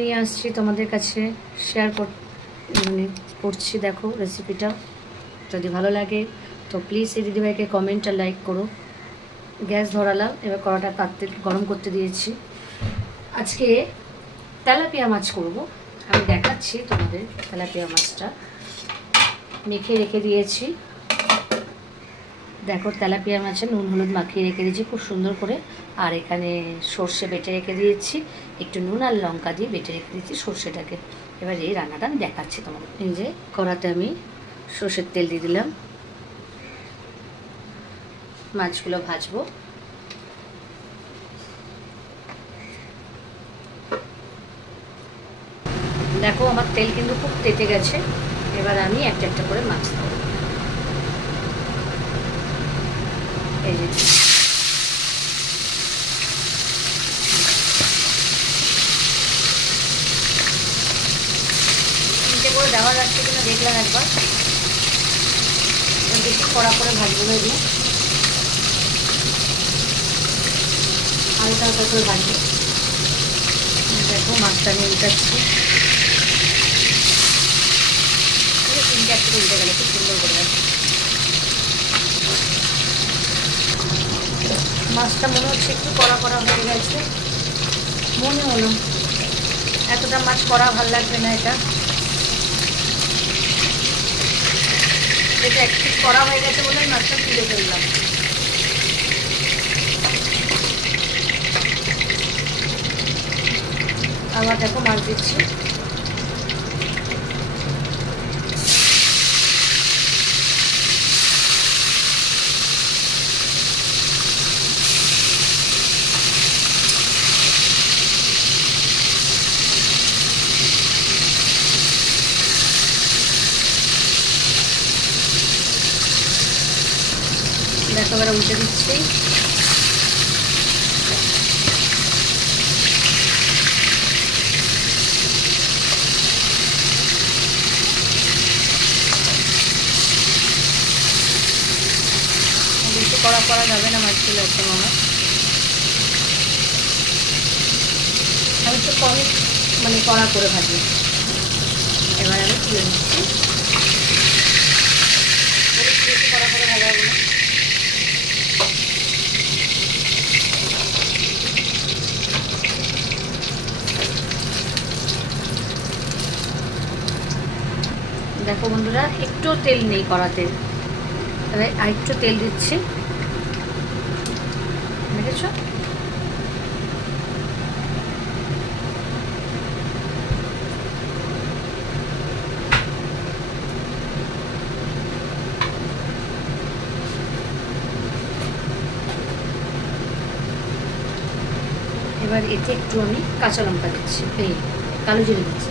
নিয়ে আসছি তোমাদের কাছে শেয়ার করছি। দেখো রেসিপিটা যদি ভালো লাগে তো প্লিজ এই দিদিভাইকে কমেন্ট আর লাইক করো। গ্যাস ধরালাম, এবার কড়াটা তাতে গরম করতে দিয়েছি। আজকে তেলাপিয়া মাছ করব, আমি দেখাচ্ছি তোমাদের। তেলাপিয়া মাছটা মেখে রেখে দিয়েছি। দেখো তেলাপিয়া মাছে নুন হলুদ মাখিয়ে রেখে দিয়েছি খুব সুন্দর করে। আর এখানে সর্ষে বেটে রেখে দিয়েছি, একটু নুন আর লঙ্কা দিয়ে বেটে রেখে দিয়েছি সর্ষেটাকে। এবার এই রান্নাটা আমি দেখাচ্ছি তোমাদের। এই যে কড়াতে আমি সর্ষের তেল দিয়ে দিলাম, মাছগুলো ভাজবো। দেখো আমার তেল কিন্তু খুব তেতে গেছে। এবার আমি একটা একটা করে মাছ দেবো। এই যে তিনটে করে দেওয়া যাচ্ছে কিনা দেখলাম একবার, বেশি কড়া করে ভাজবো না, এগুলো হালকা হালকা করে ভাজবো। দেখো মাছটা আমি উল্টাচ্ছি, তিনটে একটা উল্টে গেলে খুব সুন্দর করে গেছে মাছটা। মনে হচ্ছে একটু কড়া কড়া হয়ে গেছে, মনে হলো এতটা মাছ কড়া ভাল লাগবে না। এটা একটু কড়া হয়ে গেছে বলে মাছটা তুলে ফেললাম। আবার দেখো মাছ দিচ্ছি। দেখো এবার উল্টে দিচ্ছি। বেশি কড়া করা যাবে না মাছগুলো একদম। আমি তো কমই কড়া করে ভাজি। এবার আমি তুলে নিচ্ছি। বেশি কড়া করে ভাজা হবে না। দেখো বন্ধুরা একটু তেল নেই কড়াতে, তবে আরেকটু তেল দিচ্ছি, দেখেছো? এবার এতে একটু আমি কাঁচা লঙ্কা দিচ্ছি, এই কালো জিরে দিচ্ছি,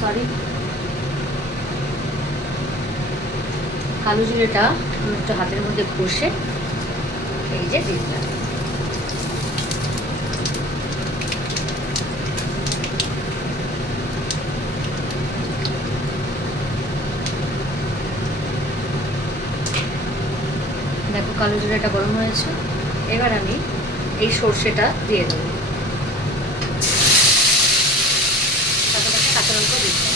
সরি কালো জিরেটা একটু হাতের মধ্যে ঘষে এই যে দিয়ে দিলাম। দেখো কালো জিরাটা গরম হয়েছে। এবার আমি এই সর্ষেটা দিয়ে দেবো, তারপর কাঁচা লঙ্কা দিয়ে দেবো।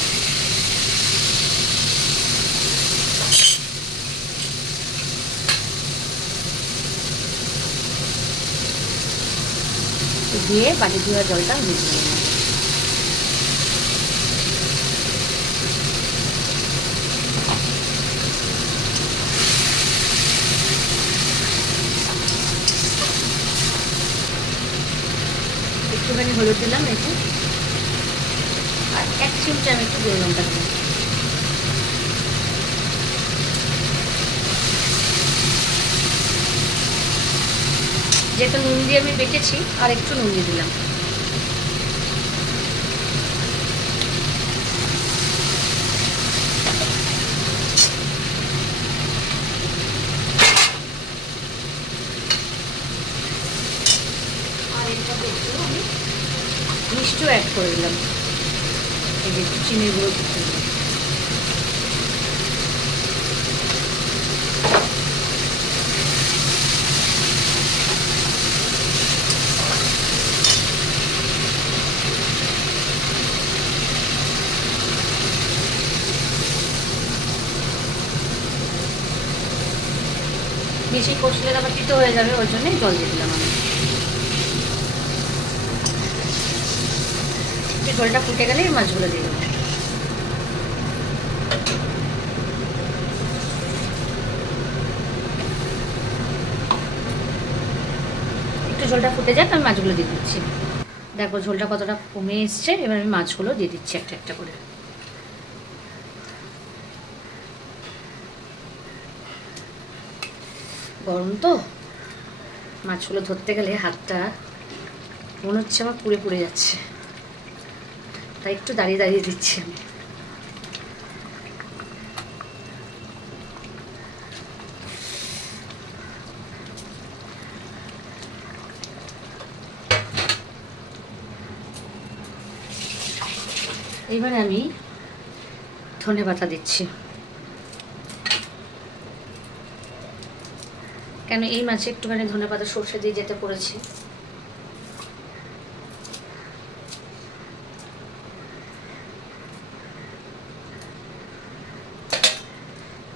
দিয়ে বাটি ধোয়া জলটা মিশিয়ে নেব। একটুখানি হলুদ দিলাম এতে, আর 1 চিমটে আমি একটু গুঁড়ো লঙ্কা দিলাম। যেহেতু নুন দিয়ে আমি বেটেছি আর একটু নুন দিয়ে দিলাম। আর এর মধ্যে একটু আমি মিষ্টিও অ্যাড করে দিলাম, এই যে চিনির গুঁড়ো দিতে দিলাম। বেশি কষলে আবার তিতো হয়ে যাবে, ওই জন্যই জল দিয়ে দিলাম আমি। ঝোলটা ফুটে গেলে মাছগুলো দিয়ে দেবো। একটু ঝোলটা ফুটে যাক, আমি মাছগুলো দিয়ে দিচ্ছি। দেখো ঝোলটা কতটা কমে এসছে, এবার আমি মাছগুলো দিয়ে দিচ্ছি একটা একটা করে। গরম তো, মাছগুলো ধরতে গেলে হাতটা মনে হচ্ছে আমার পুড়ে পুড়ে যাচ্ছে, তাই একটু দাঁড়িয়ে দাঁড়িয়ে দিচ্ছি আমি। এবারে আমি ধনেপাতা দিচ্ছি, কেন এই মাছে একটুখানি ধনেপাতা সর্ষে দিয়ে যেতে করেছি।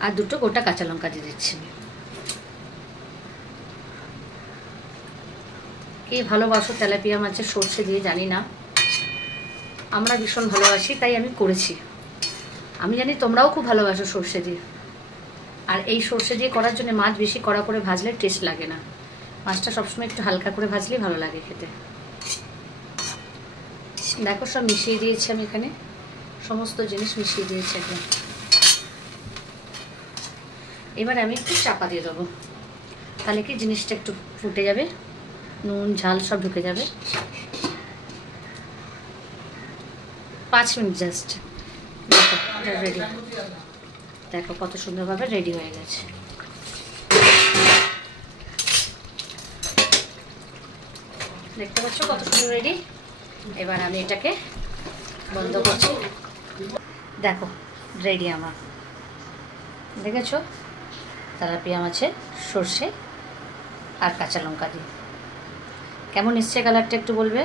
আর দুটো গোটা কাঁচা লঙ্কা দিয়ে দিচ্ছি। কে ভালোবাসো তেলাপিয়া মাছের সর্ষে দিয়ে জানি না, আমরা ভীষণ ভালোবাসি, তাই আমি করেছি। আমি জানি তোমরাও খুব ভালোবাসো সর্ষে দিয়ে। আর এই সর্ষে দিয়ে করার জন্য মাছ বেশি কড়া করে ভাজলে টেস্ট লাগে না, মাছটা সবসময় একটু হালকা করে ভাজলেই ভালো লাগে খেতে। দেখো সব মিশিয়ে দিয়েছি আমি, এখানে সমস্ত জিনিস মিশিয়ে দিয়েছি একদম। এবার আমি একটু চাপা দিয়ে দেবো, তাহলে কি জিনিসটা একটু ফুটে যাবে, নুন ঝাল সব ঢুকে যাবে। 5 মিনিট জাস্ট। দেখো এটা রেডি, দেখো কত সুন্দরভাবে রেডি হয়ে গেছে। দেখতে পাচ্ছ কত সুন্দর রেডি। এবার আমি এটাকে বন্ধ করছি। দেখো রেডি আমার, দেখেছো তেলাপিয়া মাছের সর্ষে আর কাঁচা লঙ্কা দিয়ে। কেমন এসছে কালারটা একটু বলবে।